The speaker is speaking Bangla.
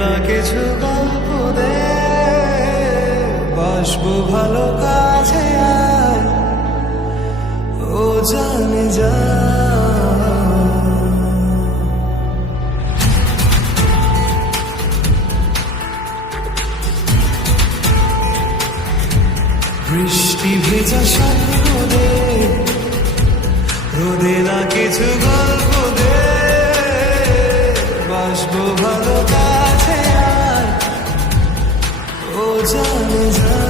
না কিছু গল্প দে, বাসবো ভালো কাছে আয়, ও জানে যা। বৃষ্টি ভেজা স্বপ্ন দে, রোদে না কিছু গল্প দে, বাসবো ভালো কাছে আয়, ও জানে যা।